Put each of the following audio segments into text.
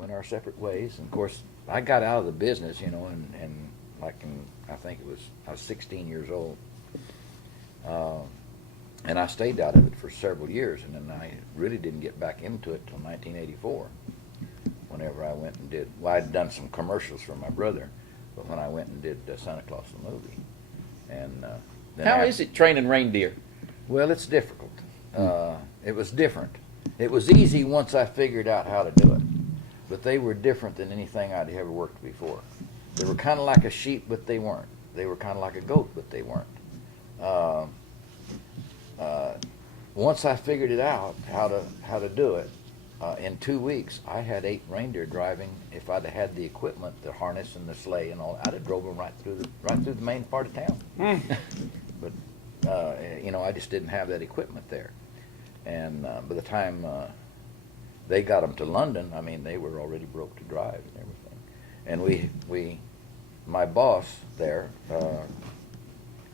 went our separate ways. And of course, I got out of the business, you know, and like I think I was 16 years old. And I stayed out of it for several years, and then I really didn't get back into it till 1984. Whenever I went and well, I'd done some commercials for my brother, but when I went and did Santa Claus the movie, and then How is it training reindeer? Well, it's difficult. It was different. It was easy once I figured out how to do it, but they were different than anything I'd ever worked before. They were kind of like a sheep, but they weren't. They were kind of like a goat, but they weren't. Once I figured it out how to do it, in 2 weeks I had 8 reindeer driving. If I'd had the equipment, the harness and the sleigh and all, I'd have drove them right through the main part of town. But you know, I just didn't have that equipment there. And by the time they got them to London, I mean, they were already broke to drive and everything. And my boss there,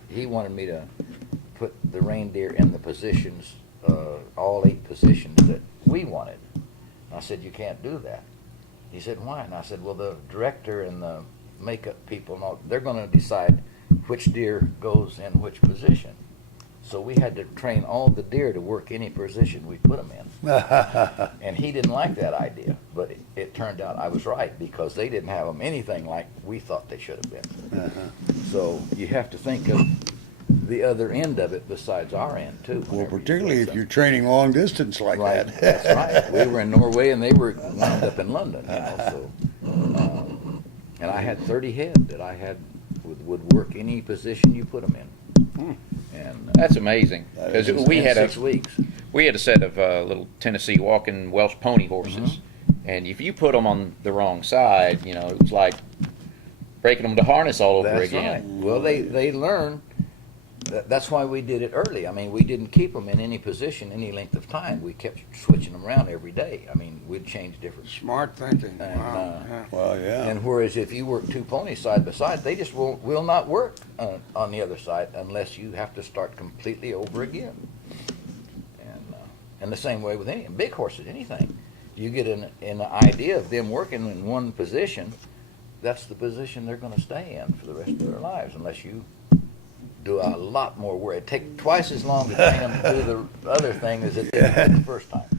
he wanted me to put the reindeer in the positions, all 8 positions that we wanted. And I said, you can't do that. He said, why? And I said, well, the director and the makeup people, and all, they're going to decide which deer goes in which position. So we had to train all the deer to work any position we put them in. And he didn't like that idea, but it turned out I was right, because they didn't have them anything like we thought they should have been. So you have to think of the other end of it besides our end too. Well, particularly if you're training long distance like Right, that. that's right. We were in Norway and they were wound up in London, you know, so. And I had 30 head that I had would work any position you put them in. And That's amazing. Because we had 6 weeks. we had a set of little Tennessee walking Welsh pony horses, and if you put them on the wrong side, you know, it was like breaking them to harness all over That's again. right. Well, they learn. That's why we did it early. I mean, we didn't keep them in any position any length of time. We kept switching them around every day. I mean, we'd change different. Smart thinking. And, Wow. Yeah. Well, yeah. And whereas if you work 2 ponies side by side, they just will not work on the other side unless you have to start completely over again. And the same way with any big horses, anything. You get an idea of them working in one position, that's the position they're going to stay in for the rest of their lives, unless you do a lot more work. It takes twice as long to train them to do the other thing as it did the first time.